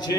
6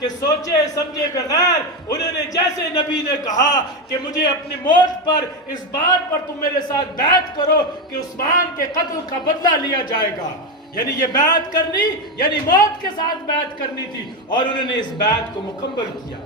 کہ سوچے سمجھے بغیر انہوں نے جیسے نبی نے کہا کہ مجھے اپنی موت پر اس بات پر تم میرے ساتھ بیعت کرو کہ عثمان کے قتل کا بدلہ لیا جائے گا، یعنی یہ بیعت کرنی یعنی موت کے ساتھ بیعت کرنی تھی، اور انہوں نے اس بیعت کو مکمل کیا۔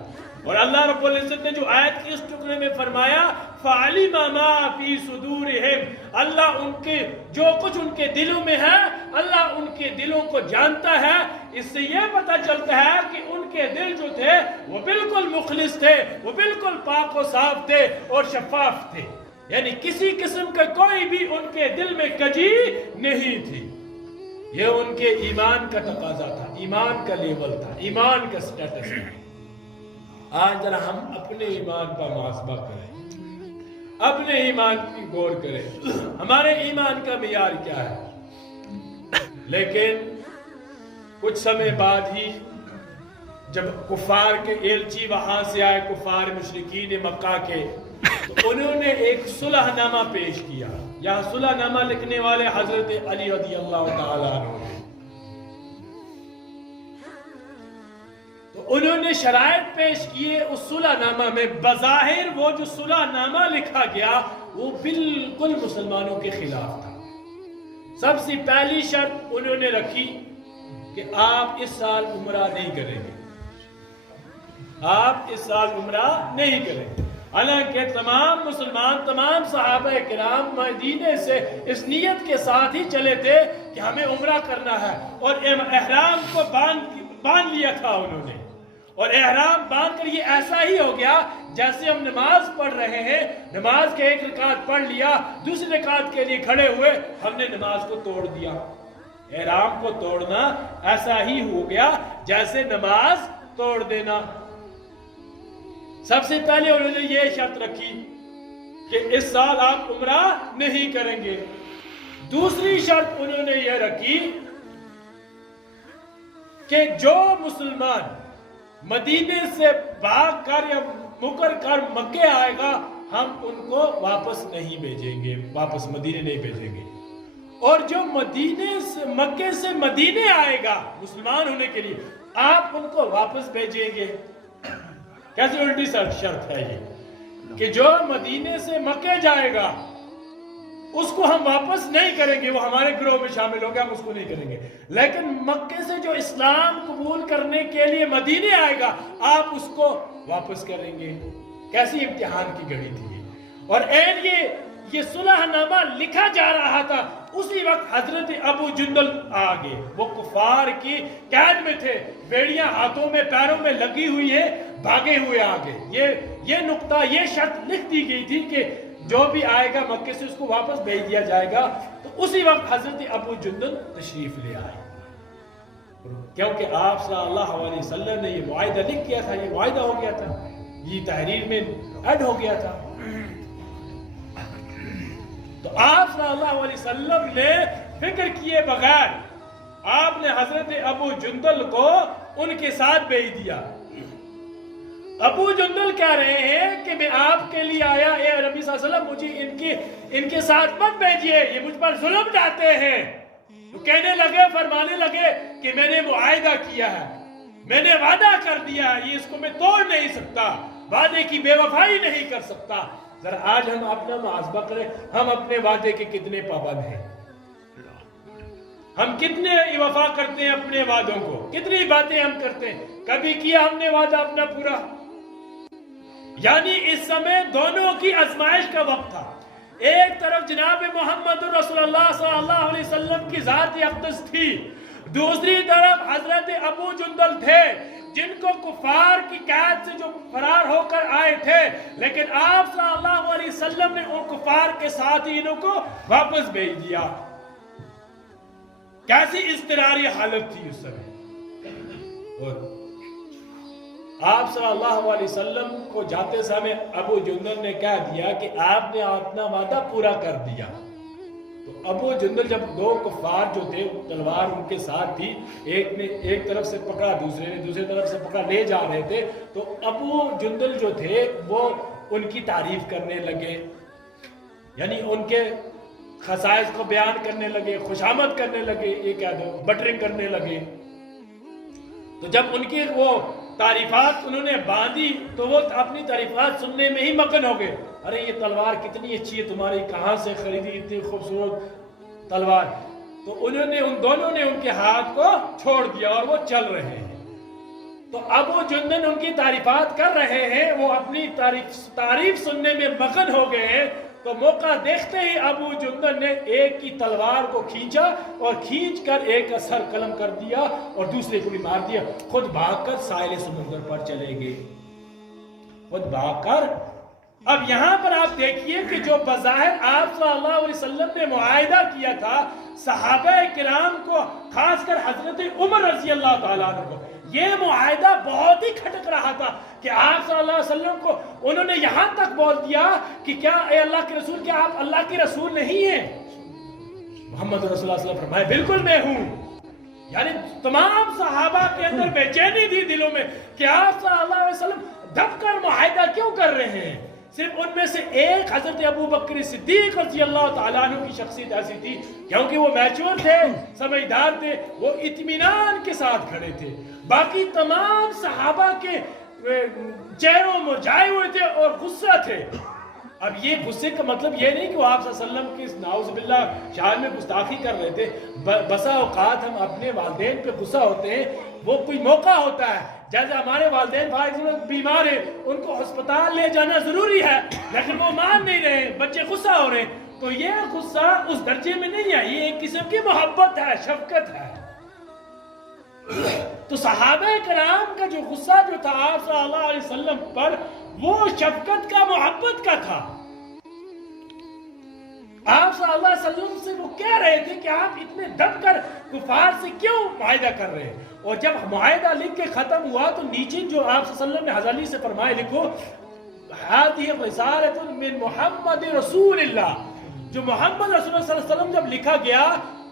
اور اللہ رب العزت نے جو آیت کی اس ٹکڑے میں فرمایا فَعَلِمَ مَا فِي صُدُورِهِمْ، اللہ ان کے جو کچھ ان کے دلوں میں ہے اللہ ان کے دلوں کو جانتا ہے۔ اس سے یہ پتہ چلتا ہے کہ ان کے دل جو تھے وہ بالکل مخلص تھے، وہ بالکل پاک و صاف تھے اور شفاف تھے، یعنی کسی قسم کا کوئی بھی ان کے دل میں کجی نہیں تھی۔ یہ ان کے ایمان کا تقاضا تھا، ایمان کا لیول تھا، ایمان کا سٹیٹس تھا۔ آج ذرا ہم اپنے ایمان پر محاسبہ کریں، اپنے ایمان کی غور کریں، ہمارے ایمان کا معیار کیا ہے۔ لیکن کچھ سمے بعد ہی جب کفار کے ایلچی وہاں سے آئے، کفار مشرکین مکہ کے، تو انہوں نے ایک صلح نامہ پیش کیا۔ یہاں صلح نامہ لکھنے والے حضرت علی رضی اللہ تعالیٰ عنہ ہیں۔ تو انہوں نے شرائط پیش کیے اس صلح نامہ میں، بظاہر وہ جو صلح نامہ لکھا گیا وہ بالکل مسلمانوں کے خلاف تھا۔ سب سے پہلی شرط انہوں نے رکھی کہ آپ اس سال عمرہ نہیں کریں گے، آپ اس سال عمرہ نہیں کریں گے۔ حالانکہ تمام مسلمان، تمام صحابہ کرام مدینے سے اس نیت کے ساتھ ہی چلے تھے کہ ہمیں عمرہ کرنا ہے، اور احرام کو باندھ لیا تھا انہوں نے، اور احرام باندھ کر یہ ایسا ہی ہو گیا جیسے ہم نماز پڑھ رہے ہیں، نماز کے ایک رکعت پڑھ لیا، دوسری رکعت کے لیے کھڑے ہوئے، ہم نے نماز کو توڑ دیا۔ احرام کو توڑنا ایسا ہی ہو گیا جیسے نماز توڑ دینا۔ سب سے پہلے انہوں نے یہ شرط رکھی کہ اس سال آپ عمرہ نہیں کریں گے۔ دوسری شرط انہوں نے یہ رکھی کہ جو مسلمان مدینے سے بھاگ کر یا مکر کر مکے آئے گا ہم ان کو واپس نہیں بھیجیں گے، واپس مدینے نہیں بھیجیں گے، اور جو مکے سے مدینے آئے گا مسلمان ہونے کے لیے آپ ان کو واپس بھیجیں گے۔ کیسی الٹی شرط ہے یہ کہ جو مدینے سے مکے جائے گا اس کو ہم واپس نہیں کریں گے، وہ ہمارے گروہ میں شامل ہو گیا، ہم اس کو نہیں کریں گے، لیکن مکے سے جو اسلام قبول کرنے کے لیے مدینے آئے گا آپ اس کو واپس کریں گے۔ کیسی امتحان کی گھڑی تھی یہ۔ اور یہ صلح نامہ لکھا جا رہا تھا، اسی وقت حضرت ابو جندل آگے، وہ کفار کی قید میں تھے، بیڑیاں ہاتھوں میں پیروں میں لگی ہوئی ہیں، بھاگے ہوئے آگے۔ یہ نقطہ، یہ شرط لکھ دی گئی تھی کہ جو بھی آئے گا مکے سے اس کو واپس بھیج دیا جائے گا۔ تو اسی وقت حضرت ابو جندل تشریف لے آئے، کیونکہ آپ صلی اللہ علیہ وسلم نے یہ معاہدہ لکھ کیا تھا، یہ معاہدہ ہو گیا تھا، یہ تحریر میں ایڈ ہو گیا تھا۔ تو آپ صلی اللہ علیہ وسلم نے فکر کیے بغیر آپ نے حضرت ابو جندل کو ان کے ساتھ بھیج دیا۔ ابو جندل کہہ رہے ہیں کہ میں آپ کے لیے آیا، اے نبی صلی اللہ علیہ وسلم مجھے ان کے ساتھ مت بھیجیے، یہ مجھ پر ظلم ڈھاتے ہیں۔ تو کہنے لگے، فرمانے لگے کہ میں نے معاہدہ کیا ہے، میں نے وعدہ کر دیا ہے، یہ اس کو میں توڑ نہیں سکتا، وعدے کی بے وفائی نہیں کر سکتا۔ ذرا آج ہم اپنا محاسبہ کریں، ہم اپنے وعدے کے کتنے پابند ہیں، ہم کتنے وفا کرتے ہیں اپنے وعدوں کو، کتنی باتیں ہم کرتے ہیں، کبھی کیا ہم نے وعدہ اپنا پورا؟ یعنی اس سمے دونوں کی آزمائش کا وقت تھا۔ ایک طرف جناب محمد رسول اللہ صلی اللہ علیہ وسلم کی ذات اقدس تھی، دوسری طرف حضرت ابو جندل تھے جن کو کفار کی قید سے جو فرار ہو کر آئے تھے، لیکن آپ صلی اللہ علیہ وسلم نے ان کفار کے ساتھ ہی انہوں کو واپس بھیج دیا۔ کیسی اضطراری حالت تھی اس سمے۔ اور آپ صلی اللہ علیہ وسلم کو جاتے سمے ابو جندل نے کہہ دیا کہ آپ نے اپنا وعدہ پورا کر دیا۔ تو ابو جندل جب دو کفار جو تھے تلوار ان کے ساتھ تھی، ایک نے ایک طرف سے پکڑا، دوسرے نے دوسری طرف سے پکڑا، لے جا رہے تھے، تو ابو جندل جو تھے وہ ان کی تعریف کرنے لگے، یعنی ان کے خصائص کو بیان کرنے لگے، خوشامد کرنے لگے، یہ کہہ دو بٹرنگ کرنے لگے۔ تو جب ان کی وہ تعریفات انہوں نے باندھی تو وہ اپنی تعریفات سننے میں ہی مگن ہو گئے. ارے یہ تلوار کتنی اچھی ہے تمہاری, کہاں سے خریدی اتنی خوبصورت تلوار. تو انہوں نے ان دونوں نے ان کے ہاتھ کو چھوڑ دیا اور وہ چل رہے ہیں. تو ابو جندل ان کی تعریفات کر رہے ہیں, وہ اپنی تعریف سننے میں مگن ہو گئے ہیں. تو موقع دیکھتے ہی ابو جندل نے ایک کی تلوار کو کھینچا اور کھینچ کر ایک کا سر قلم کر دیا اور دوسرے کو بھی مار دیا. خود بھاگ کر ساحل سمندر پر چلے گئے, خود بھاگ کر. اب یہاں پر آپ دیکھیے کہ جو بظاہر آپ صلی اللہ علیہ وسلم نے معاہدہ کیا تھا صحابہ کرام کو, خاص کر حضرت عمر رضی اللہ تعالیٰ عنہ کو, یہ معاہدہ بہت ہی کھٹک رہا تھا کہ آپ صلی اللہ علیہ وسلم کو انہوں نے یہاں تک بول دیا کہ کیا اے اللہ کے رسول, کیا آپ اللہ کے رسول نہیں ہیں؟ محمد رسول اللہ صلی اللہ علیہ وسلم فرمائے بالکل میں ہوں. یعنی تمام صحابہ کے اندر بے چینی تھی دلوں میں کہ آپ صلی اللہ علیہ وسلم دب کر معاہدہ کیوں کر رہے ہیں. صرف ان میں سے ایک حضرت ابو بکر صدیق رضی اللہ تعالیٰ عنہ کی شخصیت ایسی تھی کیونکہ وہ میچور تھے, سمجھدار تھے, وہ اطمینان کے ساتھ کھڑے تھے. باقی تمام صحابہ کے چہروں مرجھائے ہوئے تھے اور غصہ تھے. اب یہ غصے کا مطلب یہ نہیں کہ وہ آپ صلی اللہ علیہ وسلم کی نعوذ باللہ شان میں گستاخی کر رہے تھے. بسا اوقات ہم اپنے والدین پہ غصہ ہوتے ہیں, وہ کوئی موقع ہوتا ہے. جیسے ہمارے والدین بیمار ہیں, ان کو ہسپتال لے جانا ضروری ہے لیکن وہ مان نہیں رہے, بچے غصہ ہو رہے ہیں, تو یہ غصہ اس درجے میں نہیں ہے, یہ ایک قسم کی محبت ہے, شفقت ہے. تو صحابہ کرام کا جو غصہ جو تھا آپ صلی اللہ علیہ وسلم پر, وہ شفقت کا, محبت کا تھا. آپ صلی اللہ علیہ وسلم سے وہ کہہ رہے تھے کہ آپ اتنے دب کر کفار سے کیوں معاہدہ کر رہے ہیں. اور جب معاہدہ لکھ کے ختم ہوا تو نیچے جو آپ صلی اللہ علیہ وسلم نے حضرت سے فرمائے لکھو هذه رسالۃ من محمد رسول اللہ. جو محمد رسول اللہ صلی اللہ علیہ وسلم جب لکھا گیا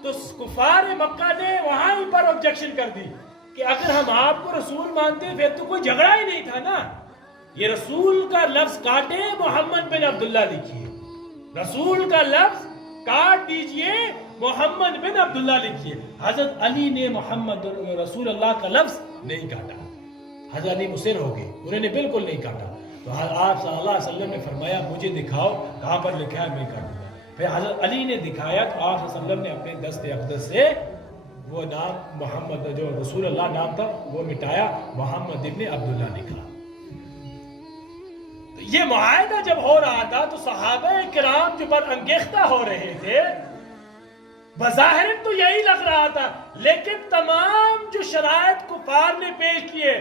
تو کفار مکہ نے وہاں پر آبجیکشن کر دی کہ اگر ہم آپ کو رسول مانتے پھر تو کوئی جھگڑا ہی نہیں تھا نا, یہ رسول کا لفظ کاٹے, محمد بن عبداللہ لکھیے, رسول کا لفظ کاٹ دیجئے, محمد بن عبداللہ لکھیے. حضرت علی نے محمد رسول اللہ کا لفظ نہیں کاٹا. حضرت علی مصر ہو گئے, انہوں نے بالکل نہیں کاٹا. تو آپ صلی اللہ علیہ وسلم نے فرمایا مجھے دکھاؤ کہاں پر لکھا ہے, میں کر دوں گا. پھر حضرت علی نے دکھایا تو آپ صلی اللہ علیہ وسلم نے اپنے دست اقدس سے وہ نام محمد جو رسول اللہ نام تھا وہ مٹایا, محمد ابن عبداللہ لکھا. یہ معاہدہ جب ہو رہا تھا تو صحابہ کرام جو بر انگیختہ ہو رہے تھے, بظاہر تو یہی لگ رہا تھا, لیکن تمام جو شرائط کفار نے پیش کیے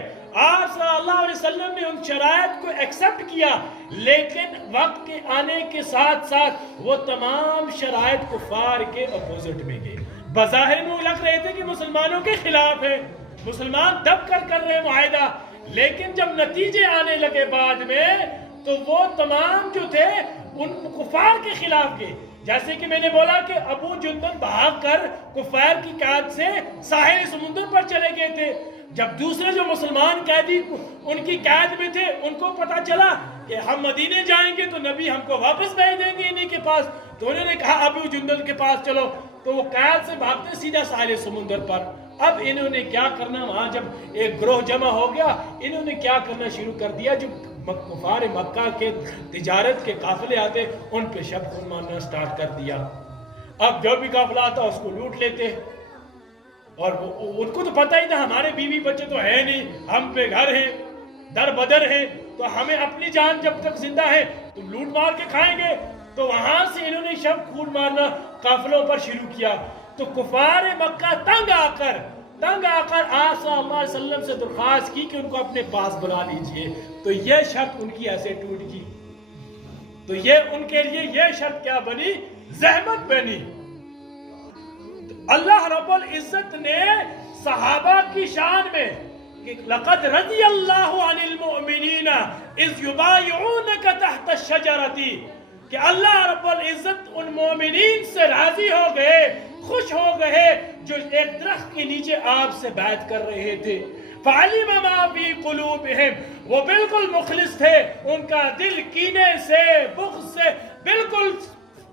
آپ صلی اللہ علیہ وسلم نے ان شرائط کو ایکسپٹ کیا, لیکن وقت کے آنے کے ساتھ ساتھ وہ تمام شرائط کفار کے اپوزٹ میں گئے. بظاہر میں لگ رہے تھے کہ مسلمانوں کے خلاف ہے, مسلمان دب کر رہے معاہدہ, لیکن جب نتیجے آنے لگے بعد میں تو وہ تمام جو تھے ان کفار کے خلاف گئے. جیسے کہ میں نے بولا کہ ابو جندل بھاگ کر کفار کی قید سے ساحل سمندر پر چلے گئے تھے. جب دوسرے جو مسلمان قیدی ان کی قید میں تھے ان کو پتا چلا کہ ہم مدینے جائیں گے تو نبی ہم کو واپس بھیج دیں گے انہی کے پاس, تو انہوں نے کہا ابو جندل کے پاس چلو. تو وہ قید سے بھاگتے سیدھا ساحل سمندر پر. اب انہوں نے کیا کرنا, وہاں جب ایک گروہ جمع ہو گیا, انہوں نے کیا کرنا شروع کر دیا, جو کفار مکہ کے تجارت کے قافلے آتے ان پہ شب خون مارنا سٹارٹ کر دیا. اب جو بھی قافلہ آتا اس کو لوٹ لیتے, اور ان کو تو پتہ ہی تھا ہمارے بیوی بچے تو ہے نہیں, ہم پہ گھر ہیں, در بدر ہیں, تو ہمیں اپنی جان جب تک زندہ ہے تو لوٹ مار کے کھائیں گے. تو وہاں سے انہوں نے شب خون مارنا قافلوں پر شروع کیا. تو کفار مکہ تنگ آ کر آپ صلی اللہ علیہ وسلم سے درخواست کی کہ ان کو اپنے پاس بلا لیجئے. تو یہ شرط ان کی ایسے ٹوٹ گئی. تو یہ ان کے لیے یہ شرط کیا بنی, زحمت بنی. اللہ رب العزت نے صحابہ کی شان میں کہ لقد رضی اللہ عن المؤمنین اذ یبایعونک تحت الشجرۃ, کہ اللہ رب العزت ان مومنین سے راضی ہو گئے, خوش ہو گئے جو ایک درخت کے نیچے آپ سے بیعت کر رہے تھے. فعلم ما فی قلوبہم, وہ بالکل مخلص تھے, ان کا دل کینے سے بغض سے بالکل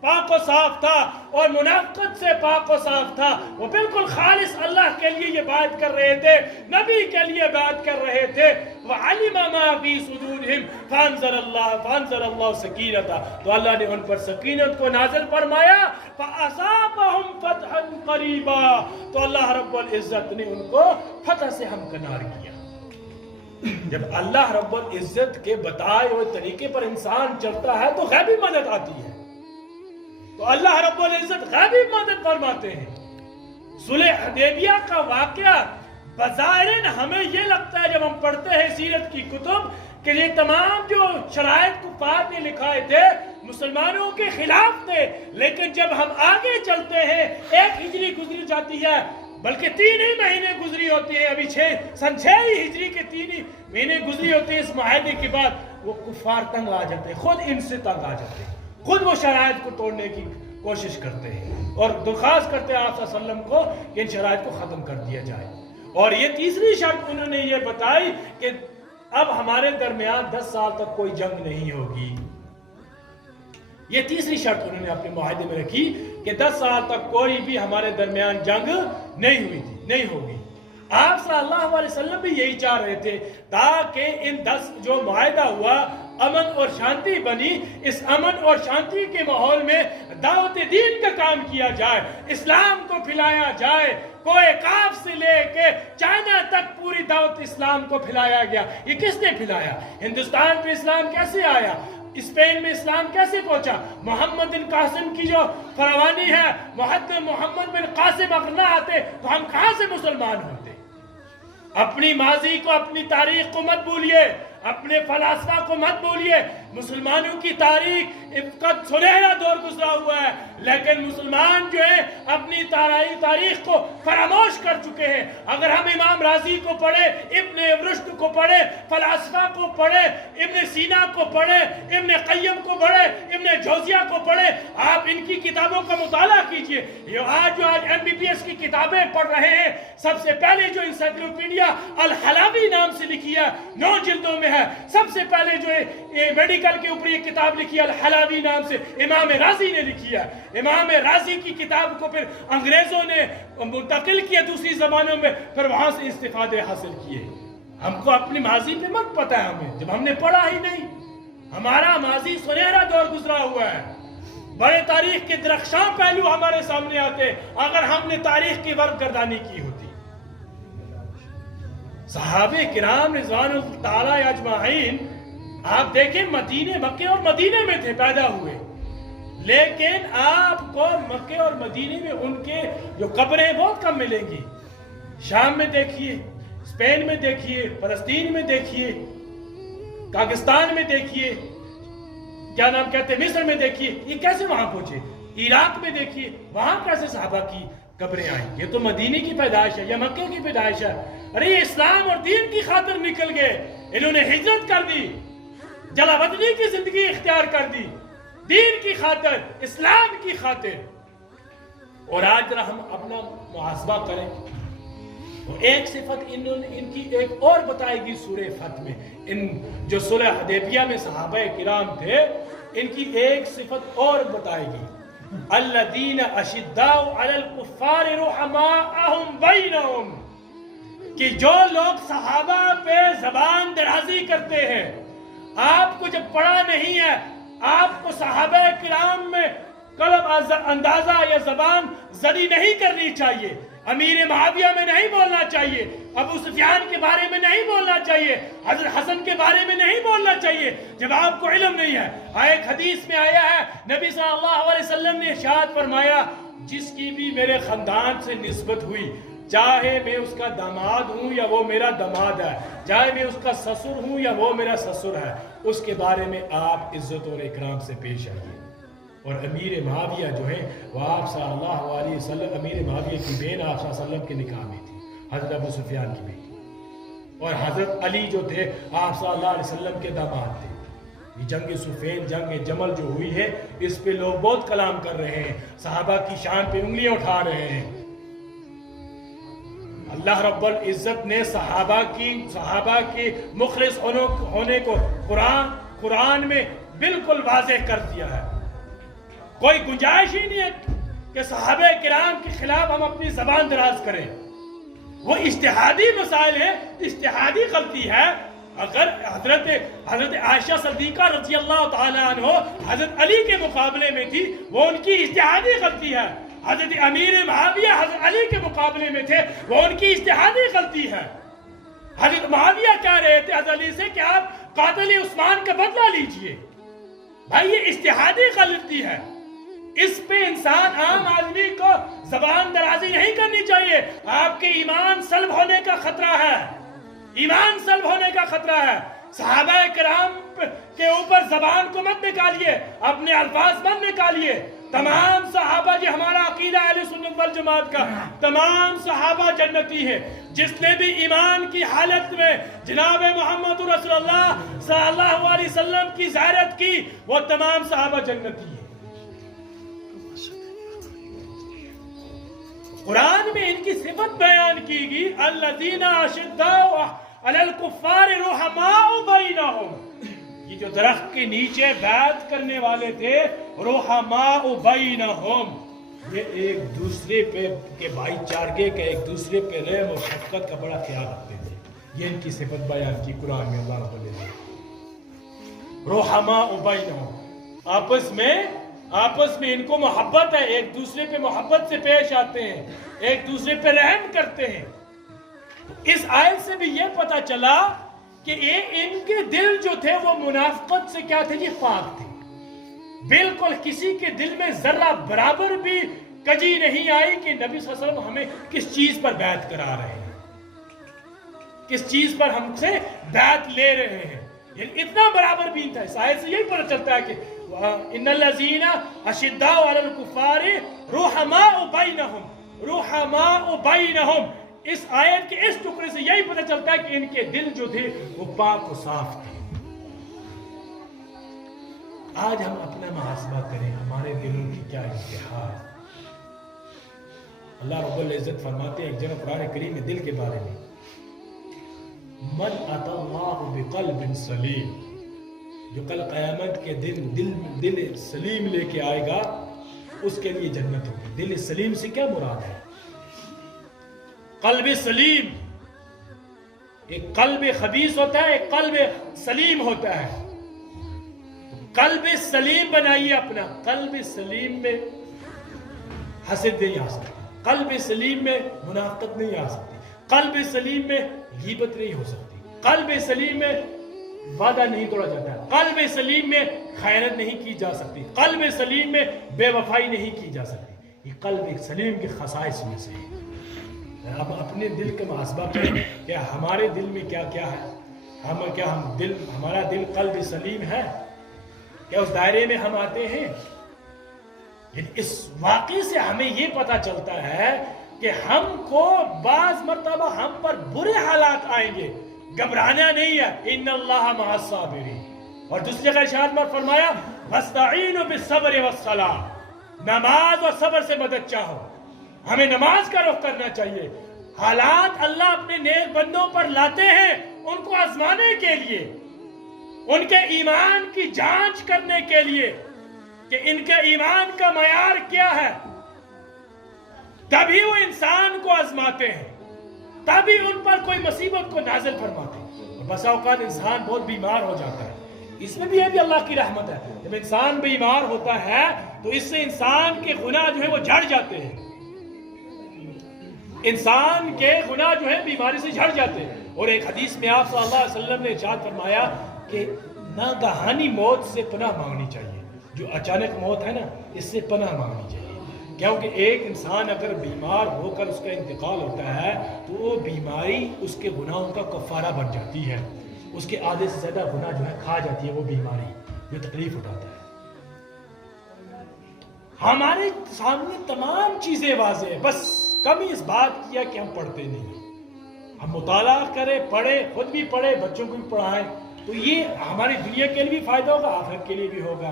پاک و صاف تھا اور منافقت سے پاک و صاف تھا. وہ بالکل خالص اللہ کے لیے یہ بات کر رہے تھے, نبی کے لیے بات کر رہے تھے. وَعَلِمَ مَا فِي صُدُورِهِمْ فَأَنزَلَ اللَّهُ سَكِينَتَهُ, تو اللہ نے ان پر سکینت کو نازل فرمایا. فَأَصَابَهُمْ فَتْحًا قَرِيبًا, تو اللہ رب العزت نے ان کو فتح سے ہمکنار کیا. جب اللہ رب العزت کے بتائے ہوئے طریقے پر انسان چلتا ہے تو غیبی مدد آتی ہے. تو اللہ رب العزت غیبی مدد فرماتے ہیں. صلح حدیبیہ کا واقعہ بظاہر ہمیں یہ لگتا ہے جب ہم پڑھتے ہیں سیرت کی کتب کہ یہ تمام جو شرائط کفار نے لکھائے تھے مسلمانوں کے خلاف تھے, لیکن جب ہم آگے چلتے ہیں 1 ہجری گزر جاتی ہے, بلکہ 3 ہی مہینے گزری ہوتی ہیں, ابھی سن 6 ہجری کے 3 ہی مہینے گزری ہوتی ہیں اس معاہدے کے بعد, وہ کفار تنگ آ جاتے ہیں, خود ان سے تنگ آ جاتے ہیں, خود وہ شرائط کو توڑنے کی کوشش کرتے ہیں اور درخواست کرتے ہیں آپ صلی اللہ علیہ وسلم کو کہ ان شرائط کو ختم کر دیا جائے. اور یہ تیسری شرط انہوں نے یہ بتائی کہ اب ہمارے درمیان 10 سال تک کوئی جنگ نہیں ہوگی. یہ تیسری شرط انہوں نے اپنے معاہدے میں رکھی کہ 10 سال تک کوئی بھی ہمارے درمیان جنگ نہیں ہوگی. آپ صلی اللہ علیہ وسلم بھی یہی چاہ رہے تھے تاکہ ان 10 جو معاہدہ ہوا امن اور شانتی بنی, اس امن اور شانتی کے ماحول میں دعوت دین کا کام کیا جائے, اسلام کو پھیلایا جائے. کوئے کاف سے لے کے چائنا تک پوری دعوت اسلام کو پھیلایا گیا. یہ کس نے پھیلایا؟ ہندوستان میں اسلام کیسے آیا؟ اسپین میں اسلام کیسے پہنچا؟ محمد بن قاسم کی جو فروانی ہے, محمد بن قاسم اگر نہ آتے تو ہم کہاں سے مسلمان ہوتے؟ اپنی ماضی کو, اپنی تاریخ کو مت بھولیے, اپنے فلاسفہ کو مت بھولیے. مسلمانوں کی تاریخ کا سنہرا دور گزرا ہوا ہے, لیکن مسلمان جو ہے اپنی تاریخ کو فراموش کر چکے ہیں. اگر ہم امام رازی کو پڑھیں, ابن رشد کو پڑھیں, فلاسفہ کو پڑھیں, ابن سینا کو پڑھیں, ابن قیم کو پڑھیں, ابن جوزیہ کو پڑھیں, آپ ان کی کتابوں کا مطالعہ کیجئے. آج MBBS کی کتابیں پڑھ رہے ہیں, سب سے پہلے جو انسائکلوپیڈیا الحلاوی نام سے لکھی ہے 9 جلدوں میں ہے. سب سے پہلے جو میڈیکل کے اوپر یہ کتاب لکھی ہے الحلاوی نام سے امام رازی نے لکھی ہے. امام رازی کی کتاب کو پھر انگریزوں نے منتقل کیا دوسری زبانوں میں, پھر وہاں سے استفادے حاصل کیے. ہم کو اپنی ماضی پہ مت پتہ ہے ہمیں, جب ہم نے پڑھا ہی نہیں. ہمارا ماضی سنہرا دور گزرا ہوا ہے, بڑے تاریخ کے درخشاں پہلو ہمارے سامنے آتے اگر ہم نے تاریخ کی ورق گردانی کی ہوتی. صحابہ کرام رضوان اللہ تعالی اجمعین آپ دیکھیں مکے اور مدینے میں تھے, پیدا ہوئے, لیکن آپ کو مکے اور مدینے میں ان کے جو قبریں بہت کم ملیں گی. شام میں دیکھیے, اسپین میں دیکھیے, فلسطین میں دیکھیے, پاکستان میں دیکھیے, کیا نام کہتے ہیں مصر میں دیکھیے, یہ کیسے وہاں پہنچے. عراق میں دیکھیے, وہاں کیسے صحابہ کی قبریں آئیں. یہ تو مدینے کی پیدائش ہے یا مکے کی پیدائش ہے. ارے یہ اسلام اور دین کی خاطر نکل گئے, انہوں نے ہجرت کر دی, جلا وطنی کی زندگی اختیار کر دی, دین کی خاطر, اسلام کی خاطر. اور آج ذرا ہم اپنا محاسبہ کریں. ایک صفت ان کی ایک اور بتائے گی سورہ فتح میں. ان جو صلح حدیبیہ میں صحابہ کرام تھے, ان کی ایک صفت اور بتائے گی. الذین اشداء علی الکفار رحماء بینہم, کہ جو لوگ صحابہ پہ زبان درازی کرتے ہیں. آپ کو جب پڑھا نہیں ہے, آپ کو صحابہ کرام میں قلب اندازہ یا زبان زدی نہیں کرنی چاہیے. امیر معاویہ میں نہیں بولنا چاہیے, ابو سفیان کے بارے میں نہیں بولنا چاہیے, حضرت حسن کے بارے میں نہیں بولنا چاہیے جب آپ کو علم نہیں ہے. ایک حدیث میں آیا ہے, نبی صلی اللہ علیہ وسلم نے ارشاد فرمایا, جس کی بھی میرے خاندان سے نسبت ہوئی, چاہے میں اس کا داماد ہوں یا وہ میرا داماد ہے, چاہے میں اس کا سسر ہوں یا وہ میرا سسر ہے, اس کے بارے میں آپ عزت اور اکرام سے پیش آئیے. اور امیر معاویہ جو ہے وہ آپ صلی اللہ علیہ وسلم, امیر معاویہ کی بہن آپ صلی اللہ علیہ وسلم کے نکاح میں تھی, حضرت ابو سفیان کی بیٹی. اور حضرت علی جو تھے آپ صلی اللہ علیہ وسلم کے داماد تھے. یہ جنگ صفین, جنگ جمل جو ہوئی ہے, اس پہ لوگ بہت کلام کر رہے ہیں, صحابہ کی شان پہ انگلیاں اٹھا رہے ہیں. اللہ رب العزت نے صحابہ کی مخلص ہونے کو قرآن میں بالکل واضح کر دیا ہے. کوئی گنجائش ہی نہیں ہے کہ صحابہ کرام کے خلاف ہم اپنی زبان دراز کریں. وہ اجتہادی مسائل ہیں, اجتہادی غلطی ہے. اگر حضرت عائشہ صدیقہ رضی اللہ تعالیٰ عنہ حضرت علی کے مقابلے میں تھی, وہ ان کی اجتہادی غلطی ہے. حضرت امیر معاویہ حضرت علی کے مقابلے میں تھے, وہ ان کی اجتہادی غلطی ہے. حضرت معاویہ کہہ رہے تھے حضرت علی سے کہ آپ قاتل عثمان کا بدلہ لیجئے. بھائی یہ اجتہادی غلطی ہے, اس پہ انسان عام آدمی کو زبان درازی نہیں کرنی چاہیے. آپ کے ایمان سلب ہونے کا خطرہ ہے, ایمان سلب ہونے کا خطرہ ہے. صحابہ کرام کے اوپر زبان کو مت نکالیے, اپنے الفاظ مت نکالیے. تمام صحابہ, جو ہمارا عقیدہ اہل سنت والجماعت کا, تمام صحابہ جنتی ہیں. جس نے بھی ایمان کی حالت میں جناب محمد رسول اللہ صلی اللہ علیہ وسلم کی زیارت کی, وہ تمام صحابہ جنتی ہیں. قرآن میں ان کی صفت بیان کی گئی, الذین اشداء علی الکفار رحماء بینہم. یہ جو درخت کے نیچے بیعت کرنے والے تھے, رحماء بینہم, یہ ایک دوسرے پہ کے بھائی چارگے کا, ایک دوسرے پہ رحم اور شفقت کا بڑا خیال رکھتے تھے. یہ ان کی صفت بیان کی قرآن میں اللہ رب العزت. رحماء بینہم, آپس میں ان کو محبت ہے, ایک دوسرے پہ محبت سے پیش آتے ہیں, ایک دوسرے پہ رحم کرتے ہیں. اس آیت سے بھی یہ پتا چلا کہ ان کے دل جو تھے وہ منافقت سے کیا تھے جی, پاک تھے. بالکل کسی کے دل میں ذرہ برابر بھی کجی نہیں آئی کہ نبی صلی اللہ علیہ وسلم ہمیں کس چیز پر بیعت کرا رہے ہیں, کس چیز پر ہم سے بیعت لے رہے ہیں. یعنی اتنا برابر بھی تھا. اس آیت سے یہی پتا چلتا ہے کہ ان الذین اشداء علی الکفار رحماء بینہم, رحماء بینہم. اس آیت کے اس ٹکڑے سے یہی پتا چلتا ہے کہ ان کے دل جو تھے وہ پاک و صاف تھے. آج ہم اپنا محاسبہ کریں, ہمارے دلوں کی کیا انتہا ہے. اللہ رب العزت فرماتے ہیں ایک جگہ قرآن کریم میں دل کے بارے میں, من اتی اللہ بقلب سلیم, جو کل قیامت کے دل سلیم لے کے آئے گا اس کے لیے جنت ہوگی. دل سلیم سے کیا مراد ہے؟ قلب سلیم. ایک قلب خبیث ہوتا ہے, ایک قلب سلیم ہوتا ہے. قلب سلیم بنائیے اپنا. قلب سلیم میں حسد نہیں آ سکتی, قلب سلیم میں منافقت نہیں آ سکتی, قلب سلیم میں غیبت نہیں ہو سکتی, قلب سلیم میں وعدہ نہیں توڑا جاتا ہے, قلب سلیم میں خیانت نہیں کی جا سکتی, قلب سلیم میں بے وفائی نہیں کی جا سکتی. یہ قلب سلیم کے خصائص میں سے ہے. اب اپنے دل کا محاسبہ کریں کہ ہمارے دل میں کیا کیا ہے. ہمارا دل قلب سلیم ہے کیا؟ اس دائرے میں ہم آتے ہیں. اس واقعے سے ہمیں یہ پتا چلتا ہے کہ ہم کو بعض مرتبہ ہم پر برے حالات آئیں گے, گھبرانا نہیں ہے. ان اللہ مع الصابرین. اور دوسری جگہ ارشاد میں فرمایا واستعینوا بالصبر والصلاۃ, نماز اور صبر سے مدد چاہو. ہمیں نماز کا رخ کرنا چاہیے. حالات اللہ اپنے نیک بندوں پر لاتے ہیں ان کو آزمانے کے لیے, ان کے ایمان کی جانچ کرنے کے لیے کہ ان کے ایمان کا معیار کیا ہے. تبھی وہ انسان کو آزماتے ہیں, تبھی ان پر کوئی مصیبت کو نازل فرماتے ہیں. بس اوقات انسان بہت بیمار ہو جاتا ہے, اس میں بھی یہ بھی اللہ کی رحمت ہے. جب انسان بیمار ہوتا ہے تو اس سے انسان کے گناہ جو ہے وہ جھڑ جاتے ہیں, انسان کے گناہ جو ہے بیماری سے جھڑ جاتے ہیں. اور ایک حدیث میں آپ صلی اللہ علیہ وسلم نے ارشاد فرمایا کہ ناگہانی موت سے پناہ مانگنی چاہیے. جو اچانک موت ہے نا, اس سے پناہ مانگنی چاہیے. کیونکہ ایک انسان اگر بیمار ہو کر اس کا انتقال ہوتا ہے تو وہ بیماری اس کے گناہوں کا کفارہ بن جاتی ہے. اس کے آدھے سے زیادہ گناہ جو ہے کھا جاتی ہے وہ بیماری جو تکلیف اٹھاتا ہے. ہمارے سامنے تمام چیزیں واضح ہیں, بس کمی اس بات کیا کہ ہم پڑھتے نہیں. ہم مطالعہ کریں, پڑھیں, خود بھی پڑھیں, بچوں کو بھی پڑھائیں, تو یہ ہماری دنیا کے لیے بھی فائدہ ہوگا, آخرت کے لیے بھی ہوگا.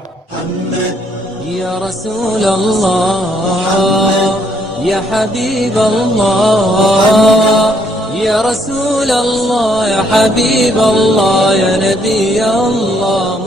یا رسول اللہ, یا حبیب اللہ, یا رسول اللہ, یا حبیب اللہ, یا نبی اللہ.